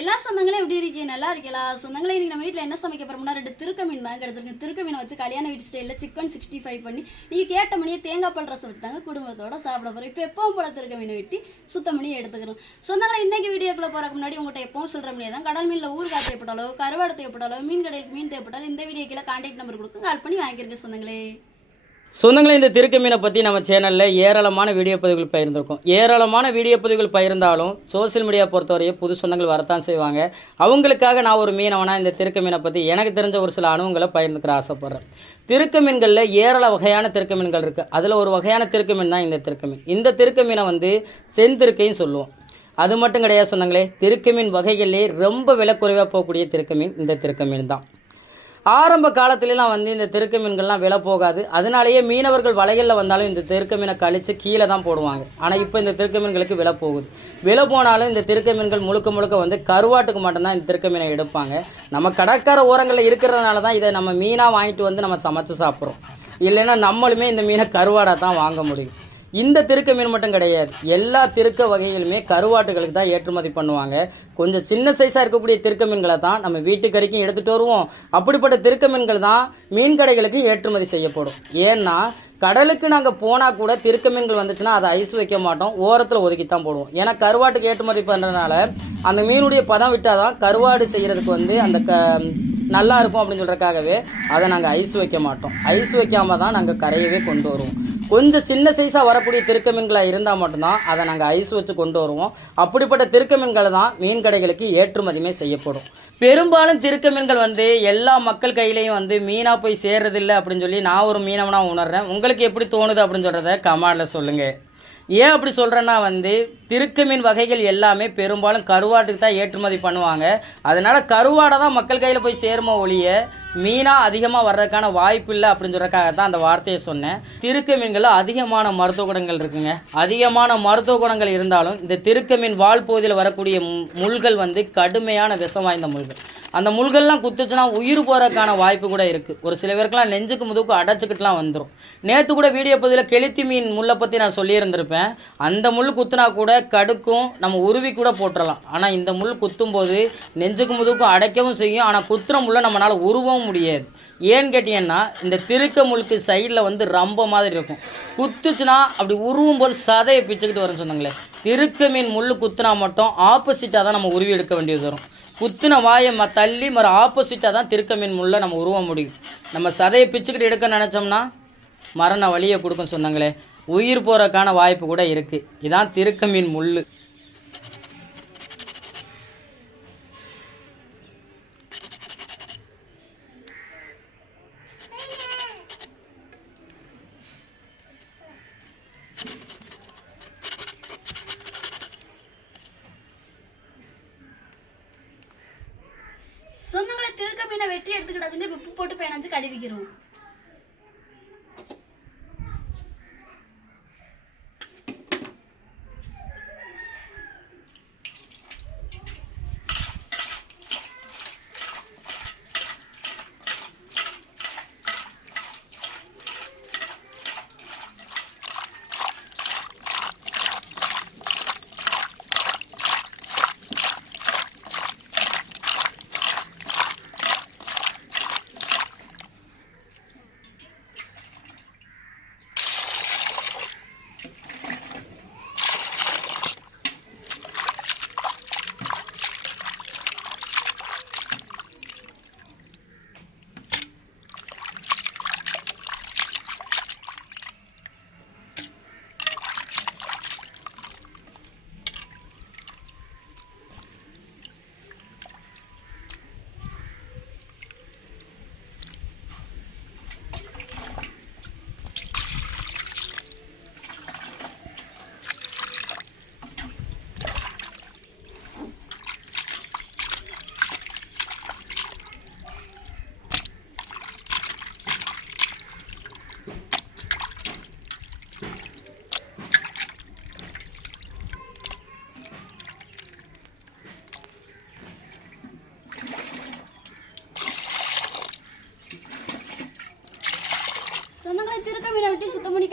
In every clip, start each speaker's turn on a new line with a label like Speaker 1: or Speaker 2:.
Speaker 1: எல்லா சொந்தங்களும் எப்படி இருக்கீங்க நல்லா இருக்கீங்களா சொந்தங்களே இன்றைக்கி நம்ம வீட்டில் என்ன சமைக்க போகிறோம்னா ரெண்டு திருக்க மீன் தான் கிடச்சிருக்கு திருக்க மீன் வச்சு கல்யாண வீட்டு ஸ்டைலில் சிக்கன் சிக்ஸ்டி ஃபைவ் பண்ணி நீங்கள் கேட்ட மணியே தேங்காய் பால் ரசம் வச்சு தாங்க குடும்பத்தோட சாப்பிட போகிறோம் இப்போ எப்பவும் போல திருக்க மீனை வெட்டி சுத்தம் பண்ணி எடுத்துக்கிறோம் சொந்தங்களை இன்றைக்கி வீடியோக்குள்ளே போகிறக்கு முன்னாடி உங்கள்கிட்ட எப்பவும் சொல்கிற மணியே தான் கடல் மீனில் ஊறுகா தேவைப்பட்டாலோ கருவாடு தேவைப்பட்டாலோ மீன் கடையில் மீன் தேவைப்பட்டாலும் இந்த வீடியோக்கெல்லாம் கான்டாக்ட் நம்பர் கொடுக்கும் கால் பண்ணி வாங்கிருக்கேன் சொந்தங்களே
Speaker 2: சொந்தங்களை இந்த திருக்க மீனை பற்றி நம்ம சேனலில் ஏராளமான வீடியோ பதிவுகள் பகிர்ந்திருக்கோம் ஏராளமான வீடியோ பதிவுகள் பயிர்ந்தாலும் சோசியல் மீடியா பொறுத்தவரையே புது சொந்தங்கள் வரத்தான் செய்வாங்க அவங்களுக்காக நான் ஒரு மீனவனாக இந்த திருக்க மீனை பற்றி எனக்கு தெரிஞ்ச ஒரு சில அனுபவங்களை பயிர்ந்துக்கிற ஆசைப்பட்றேன் திருக்க மீன்களில் ஏராள வகையான திருக்க மீன்கள் இருக்குது அதில் ஒரு வகையான திருக்க மீன் தான் இந்த திருக்க மீன் இந்த திருக்க மீனை வந்து செந்திருக்கைன்னு சொல்லுவோம் அது மட்டும் கிடையாது சொந்தங்களே திருக்க மீன் வகைகள்லேயே ரொம்ப விலை குறைவாக போகக்கூடிய திருக்க மீன் இந்த திருக்க மீன் தான் ஆரம்ப காலத்துலலாம் வந்து இந்த தெருக்க மீன்கள்லாம் விலை போகாது அதனாலேயே மீனவர்கள் வலைகளில் வந்தாலும் இந்த தெருக்க மீனை கழித்து கீழே தான் போடுவாங்க ஆனால் இப்போ இந்த தெருக்க மீன்களுக்கு விலை போகுது விலை போனாலும் இந்த தெருக்க மீன்கள் முழுக்க முழுக்க வந்து கருவாட்டுக்கு மட்டும்தான் இந்த தெருக்க மீனை எடுப்பாங்க நம்ம கடற்கரை ஓரங்களில் இருக்கிறதுனால தான் இதை நம்ம மீனாக வாங்கிட்டு வந்து நம்ம சமைச்சு சாப்பிட்றோம் இல்லைன்னா நம்மளுமே இந்த மீனை கருவாடாக தான் வாங்க முடியும் இந்த திருக்க மீன் மட்டும் கிடையாது எல்லா திருக்க வகைகளுமே கருவாட்டுகளுக்கு தான் ஏற்றுமதி பண்ணுவாங்க கொஞ்சம் சின்ன சைஸாக இருக்கக்கூடிய திருக்க மீன்களை தான் நம்ம வீட்டுக்கறிக்கும் எடுத்துகிட்டு வருவோம் அப்படிப்பட்ட திருக்க மீன்கள் தான் மீன் கடைகளுக்கு ஏற்றுமதி செய்யப்படும் ஏன்னா கடலுக்கு நாங்கள் போனால் கூட திருக்க மீன்கள் வந்துச்சுன்னா அதை ஐஸ் வைக்க மாட்டோம் ஓரத்தில் ஒதுக்கி தான் போடுவோம் ஏன்னா கருவாட்டுக்கு ஏற்றுமதி பண்ணுறதுனால அந்த மீனுடைய பதம் விட்டால் தான் கருவாடு செய்கிறதுக்கு வந்து அந்த க நல்லா இருக்கும் அப்படின்னு சொல்கிறக்காகவே அதை நாங்கள் ஐஸ் வைக்க மாட்டோம் ஐஸ் வைக்காமல் தான் நாங்கள் கரையவே கொண்டு வருவோம் கொஞ்சம் சின்ன சைஸாக வரக்கூடிய திருக்க மீன்களாக இருந்தால் மட்டும்தான் அதை நாங்கள் ஐஸ் வச்சு கொண்டு வருவோம் அப்படிப்பட்ட திருக்க மீன்களை தான் மீன் கடைகளுக்கு ஏற்றுமதியுமே செய்யப்படும் பெரும்பாலும் திருக்க மீன்கள் வந்து எல்லா மக்கள் கையிலையும் வந்து மீனாக போய் சேர்றதில்லை அப்படின்னு சொல்லி நான் ஒரு மீனவனாக உணர்றேன் உங்களுக்கு எப்படி தோணுது அப்படின்னு சொல்கிறத கமாண்டில் சொல்லுங்கள் ஏன் அப்படி சொல்கிறேன்னா வந்து மீன் வகைகள் எல்லாமே பெரும்பாலும் கருவாட்டுக்கு தான் ஏற்றுமதி பண்ணுவாங்க அதனால் கருவாடை தான் மக்கள் கையில் போய் சேருமோ ஒழிய மீனாக அதிகமாக வர்றதுக்கான வாய்ப்பு இல்லை அப்படின்னு சொல்கிறக்காக தான் அந்த வார்த்தையை சொன்னேன் திருக்கு மீன்களில் அதிகமான மருத்துவ குணங்கள் இருக்குங்க அதிகமான மருத்துவ குணங்கள் இருந்தாலும் இந்த திருக்கு மீன் வாழ் பகுதியில் வரக்கூடிய முள்கள் வந்து கடுமையான விஷம் வாய்ந்த முள்கள் அந்த முள்கள்லாம் குத்துச்சுன்னா உயிர் போகிறதுக்கான வாய்ப்பு கூட இருக்குது ஒரு சில பேருக்குலாம் நெஞ்சுக்கு முதுக்கு அடைச்சிக்கிட்டுலாம் வந்துடும் நேற்று கூட வீடியோ பதிவில் கெளுத்தி மீன் முள்ளை பற்றி நான் சொல்லியிருந்திருப்பேன் அந்த முள் குத்துனா கூட கடுக்கும் நம்ம உருவி கூட போட்டுடலாம் ஆனால் இந்த முள் குத்தும் போது நெஞ்சுக்கு முதுக்கும் அடைக்கவும் செய்யும் ஆனால் குத்துற முள்ளை நம்மளால் உருவவும் முடியாது ஏன்னு கேட்டிங்கன்னா இந்த திருக்க முழுக்கு சைடில் வந்து ரொம்ப மாதிரி இருக்கும் குத்துச்சுன்னா அப்படி உருவும் போது சதையை பிச்சுக்கிட்டு வரும் சொன்னாங்களே திருக்க மீன் முள் குத்துனா மட்டும் ஆப்போசிட்டாக தான் நம்ம உருவி எடுக்க வேண்டியது வரும் குத்தின வாயை ம தள்ளி மறு ஆப்போசிட்டாக தான் திருக்க மீன் முள்ள நம்ம உருவ முடியும் நம்ம சதையை பிச்சுக்கிட்டு எடுக்க நினச்சோம்னா மரண வழியை கொடுக்கும் சொன்னாங்களே உயிர் போகிறக்கான வாய்ப்பு கூட இருக்குது இதான் மீன் முள்
Speaker 1: வெட்டி எடுத்துக்கிட்டாச்சுட்டு இப்போ உப்பு போட்டு பேனஞ்சு கழுவிக்கிறோம்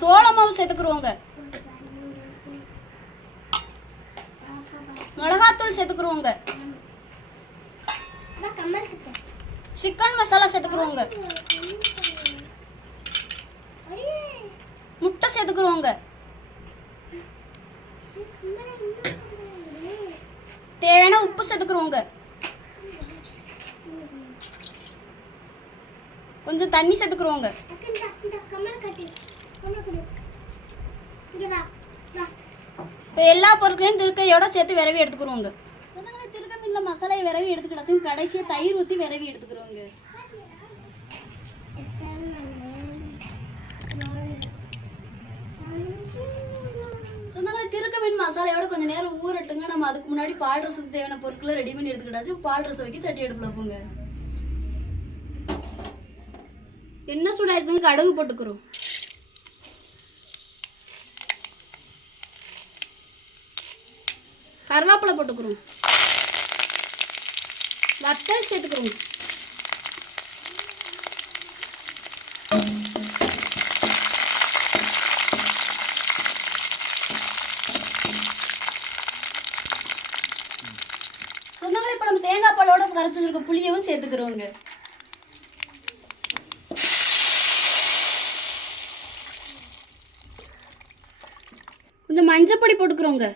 Speaker 1: சோளமாவும் சேர்த்துக்குருவோங்க மிளகாத்தூள் சேர்த்துக்குருவோங்க சிக்கன் மசாலா சேர்த்துக்குருவோங்க முட்டை சேர்த்துக்குருவோங்க தேவையான உப்பு சேர்த்துக்குருவோங்க கொஞ்சம் தண்ணி சேர்த்துக்குருவோங்க இப்போ எல்லா பொருட்களையும் திருக்கையோட சேர்த்து விரவி எடுத்துக்கிறோங்க சொந்தங்களே திருக்க மீனில் மசாலையை விரவி எடுத்துக்கிடாச்சும் கடைசியாக தயிர் ஊற்றி விரவி எடுத்துக்கிறோங்க சொந்தங்களே திருக்க மீன் மசாலையோட கொஞ்சம் நேரம் ஊறட்டுங்க நம்ம அதுக்கு முன்னாடி பால் ரசத்துக்கு தேவையான பொருட்களை ரெடி பண்ணி எடுத்துக்கிட்டாச்சும் பால் ரசம் வைக்க சட்டி எடுப்பில் போங்க என்ன சூடாயிருச்சுங்க கடுகு போட்டுக்கிறோம் கருவேப்பிலை போட்டுக்கிறோம் வத்தல் சேர்த்துக்கிறோம் சொந்தங்களே இப்போ நம்ம தேங்காய் பாலோட கரைச்சி வச்சிருக்க புளியவும் சேர்த்துக்கிறோங்க கொஞ்சம் மஞ்சப்பொடி போட்டுக்கிறோங்க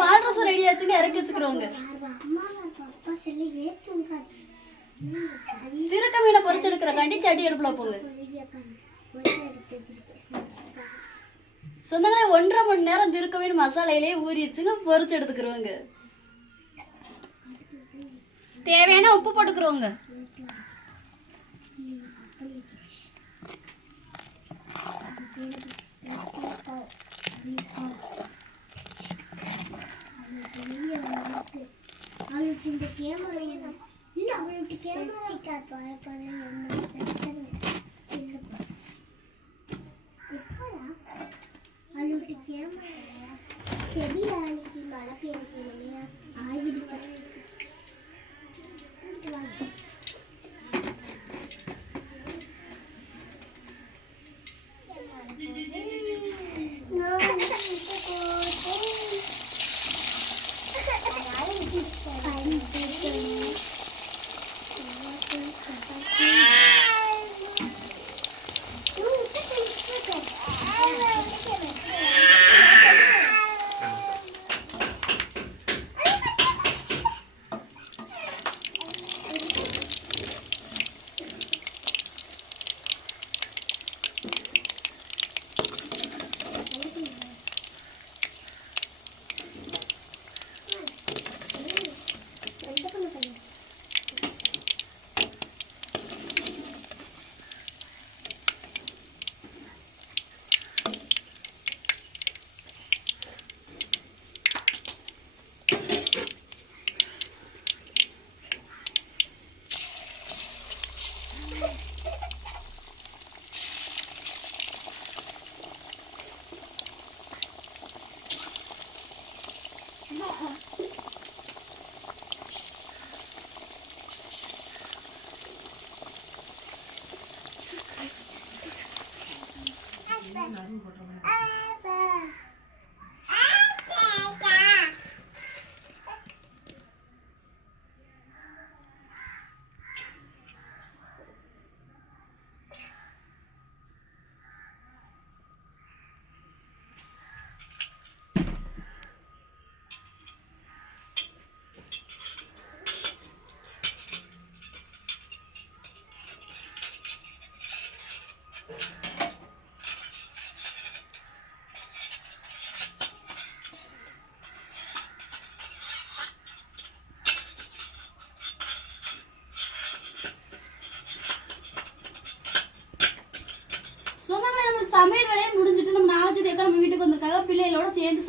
Speaker 1: பால்ரசம் ரெடி ஆச்சுங்க இறக்கி வச்சுக்கிறோங்க திருக்க மீனை பொறிச்சு எடுக்கிறக்காண்டி செடி எடுப்புல போங்க சொந்தங்களே ஒன்றரை மணி நேரம் திருக்க மீன் மசாலையிலே ஊறிடுச்சுங்க பொறிச்சு எடுத்துக்கிறோங்க தேவையான உப்பு போட்டுக்கிறோங்க bye for now.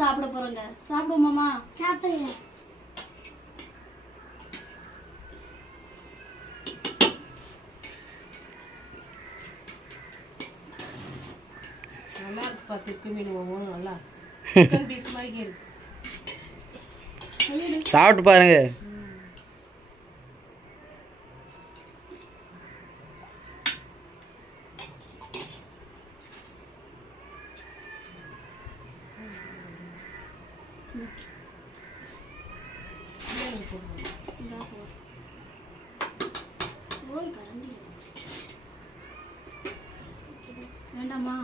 Speaker 1: சாப்பிட போறோங்க சாப்பிடுவோமாமா சாப்பிடுங்க
Speaker 2: நல்லா இருக்குப்பா நல்லா சாப்பிட்டு பாருங்க வேண்டாமா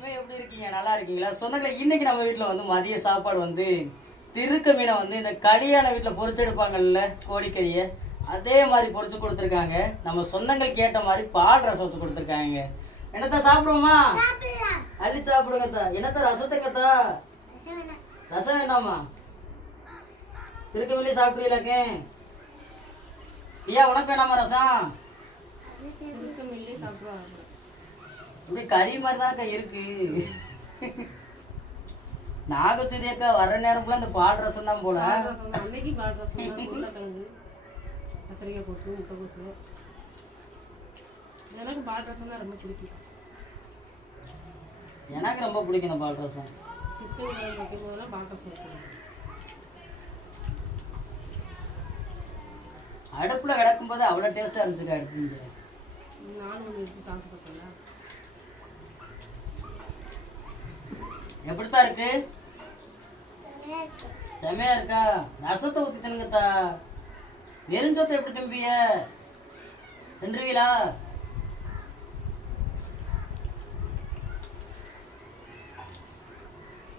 Speaker 2: எல்லாருக்குமே எப்படி இருக்கீங்க நல்லா இருக்கீங்களா சொந்தங்களை இன்னைக்கு நம்ம வீட்டில் வந்து மதிய சாப்பாடு வந்து திருக்க மீனை வந்து இந்த கல்யாண வீட்டில் பொறிச்செடுப்பாங்கல்ல கோழிக்கறியை அதே மாதிரி பொறிச்சு கொடுத்துருக்காங்க நம்ம சொந்தங்கள் கேட்ட மாதிரி பால் ரசம் வச்சு கொடுத்துருக்காங்க என்னத்தா சாப்பிடுவோமா அள்ளி சாப்பிடுங்கத்தா என்னத்தா ரசத்துங்கத்தா ரசம் வேண்டாமா திருக்க மீனே சாப்பிடுவீங்களாக்க ஏன் உனக்கு வேணாமா ரசம் திருக்க மீன் சாப்பிடுவாங்க இப்படி கறி மாதிரி தான்க்கா இருக்கு நாகச்சுதி அக்கா வர நேரம் போல பால் ரசம் தான் போல அன்னைக்கு பால் ரசம்
Speaker 1: எனக்கு பால் ரசம் தான் ரொம்ப பிடிக்கும்
Speaker 2: எனக்கு ரொம்ப பிடிக்கும் பால் ரசம் சிக்கன் வைக்கும் போதெல்லாம் பால் ரசம் அடுப்பில் கிடக்கும்போது அவ்வளோ டேஸ்ட்டாக இருந்துச்சுக்கா நானும் எடுத்து சாப்பிட்டு பார்த்தேன் எப்படித்தான் இருக்கு செமையா இருக்கா ரசத்தை ஊத்தி தலுங்கத்தா நெருஞ்சத்தை எப்படி தம்பிய நின்றுவீலா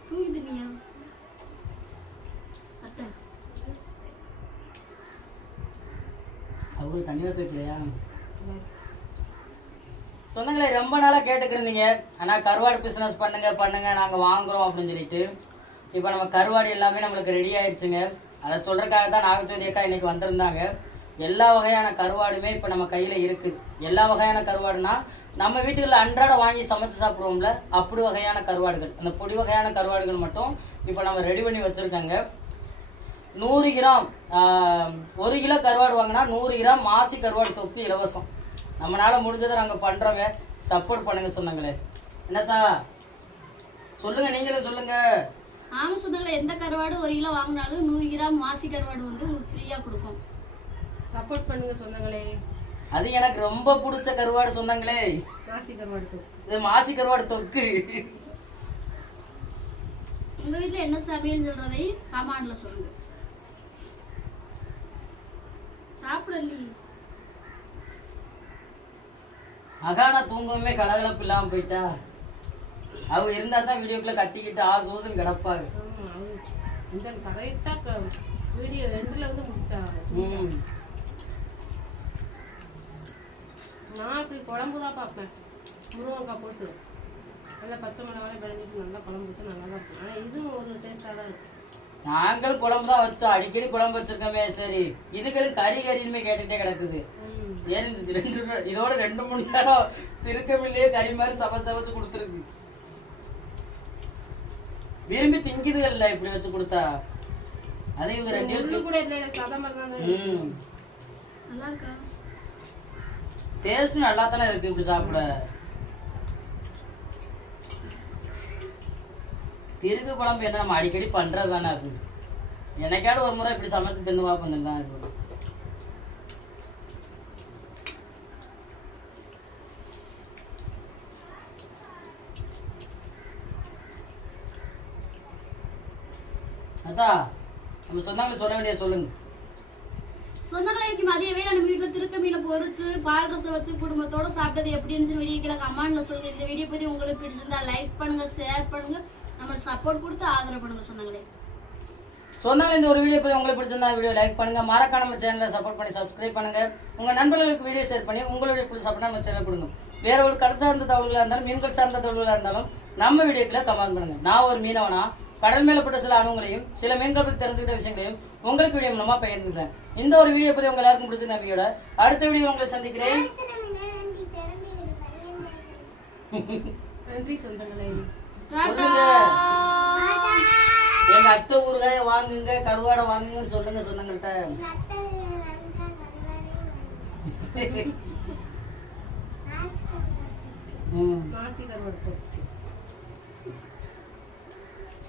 Speaker 2: தூங்குதுனியா அத்தை அவங்க தண்ணியை தூக்கலையா சொந்தங்களை ரொம்ப நாளாக கேட்டுக்கிருந்தீங்க ஆனால் கருவாடு பிஸ்னஸ் பண்ணுங்க பண்ணுங்கள் நாங்கள் வாங்குகிறோம் அப்படின்னு சொல்லிட்டு இப்போ நம்ம கருவாடு எல்லாமே நம்மளுக்கு ரெடி ஆயிடுச்சுங்க அதை சொல்கிறக்காக தான் நாகச்சோதி அக்கா இன்றைக்கி வந்திருந்தாங்க எல்லா வகையான கருவாடுமே இப்போ நம்ம கையில் இருக்குது எல்லா வகையான கருவாடுனா நம்ம வீட்டுகளில் அன்றாட வாங்கி சமைச்சு சாப்பிடுவோம்ல அப்படி வகையான கருவாடுகள் அந்த பொடி வகையான கருவாடுகள் மட்டும் இப்போ நம்ம ரெடி பண்ணி வச்சுருக்கோங்க நூறு கிராம் ஒரு கிலோ கருவாடு வாங்கினா நூறு கிராம் மாசி கருவாடு தொக்கு இலவசம் நம்மளால் முடிஞ்சதை நாங்கள் பண்ணுறோங்க சப்போர்ட் பண்ணுங்க சொன்னங்களே என்னத்தா சொல்லுங்க நீங்களும் சொல்லுங்க
Speaker 1: ஆமாம் சொன்னங்களே எந்த கருவாடு ஒரு கிலோ வாங்கினாலும் நூறு கிராம் மாசி கருவாடு வந்து உங்களுக்கு ஃப்ரீயாக கொடுக்கும் சப்போர்ட் பண்ணுங்க சொன்னங்களே அது
Speaker 2: எனக்கு ரொம்ப பிடிச்ச கருவாடு சொன்னங்களே
Speaker 1: மாசி கருவாடு இது மாசி கருவாடு தொக்கு உங்க வீட்டுல என்ன சமையல் சொல்றதை கமாண்ட்ல சொல்லுங்க சாப்பிடலையே
Speaker 2: அகானா தூங்கவுமே கலகலப்பு இல்லாம போயிட்டா அவ இருந்தா தான் வீடியோக்குள்ள கத்திக்கிட்டு ஆ சோசன் கிடப்பாங்க
Speaker 1: கரெக்டா வீடியோ நான் குழம்பு தான் பார்ப்பேன் முருங்கக்காய் போட்டு நல்லா பச்சை மிளகாய் விளைஞ்சிட்டு நல்லா குழம்பு நல்லா தான் இருக்கும் ஆனால் இதுவும் ஒரு டேஸ்ட்டாக தான் இருக்கும்
Speaker 2: நாங்கள் குழம்பு தான் வச்சோம் அடிக்கடி குழம்பு வச்சிருக்கோமே சரி இதுகளும் கறி கறின்னு கேட்டுட்டே கிடக்குது ஏன் ரெண்டு இதோட ரெண்டு மூணு நேரம் திருக்கமில்லையே கறி மாதிரி சபை சபைச்சு கொடுத்துருக்கு விரும்பி திங்கிதுகள்ல இப்படி வச்சு கொடுத்தா அதே இவங்க ரெண்டு நல்லா தானே இருக்கு இப்படி சாப்பிட தெருக்கு குழம்பு என்ன நம்ம அடிக்கடி பண்ணுறது தானே அது எனக்காடு ஒரு முறை இப்படி சமைச்சு தின்னு பார்ப்போம் தான் இருக்கும் அதான் நம்ம சொந்தங்களை சொல்ல வேண்டிய சொல்லுங்க
Speaker 1: சொந்தங்களுக்கு மதிய வேலை நம்ம வீட்டில் திருக்க மீனை பொறிச்சு பால் ரசம் வச்சு குடும்பத்தோட சாப்பிட்டது எப்படி இருந்துச்சுன்னு வீடியோ கிடக்கு அம்மான்னு சொல்லுங்க இந்த வீடியோ பற்றி உங்களுக்கு பிடிச்சிருந்தா லைக் பண்ணுங்க ஷேர் பண்ணுங்க நம்மளுக்கு சப்போர்ட் கொடுத்து ஆதரவு பண்ணுங்க சொந்தங்களே
Speaker 2: சொந்தங்கள் இந்த ஒரு வீடியோ பற்றி உங்களுக்கு பிடிச்சிருந்தா வீடியோ லைக் பண்ணுங்க மறக்காம நம்ம சேனலை சப்போர்ட் பண்ணி சப்ஸ்கிரைப் பண்ணுங்க உங்க நண்பர்களுக்கு வீடியோ ஷேர் பண்ணி உங்களுடைய புது சப்போர்ட் நம்ம சேனல் கொடுங்க வேற ஒரு கருத்து சார்ந்த தகவல்களாக இருந்தாலும் மீன்கள் சார்ந்த தகவல்களாக இருந்தாலும் நம்ம வீடியோக்குள்ள கமெண்ட் பண்ணுங்க நான் ஒரு மீனவனா கடல் மேலப்பட்ட சில அணுங்களையும் சில மீன்கள் பற்றி தெரிஞ்சுக்கிட்ட விஷயங்களையும் உங்களுக்கு வீடியோ மூலமா பகிர்ந்துக்கிறேன் இந்த ஒரு வீடியோ பற்றி உங்க எல்லாருக்கும் பிடிச்சிருந்த நம்பிக்கையோட அடுத்த வீடியோ உங்களை சந்திக்கிறேன்
Speaker 1: நன்றி சொந்தங்களே
Speaker 2: சொல்லுங்க எங்க அத்தை ஊருகாய வாங்குங்க கருவாடை வாங்குங்கன்னு சொல்லுங்க சொன்னங்கள்ட்ட
Speaker 1: ம் மாசி கருவாடு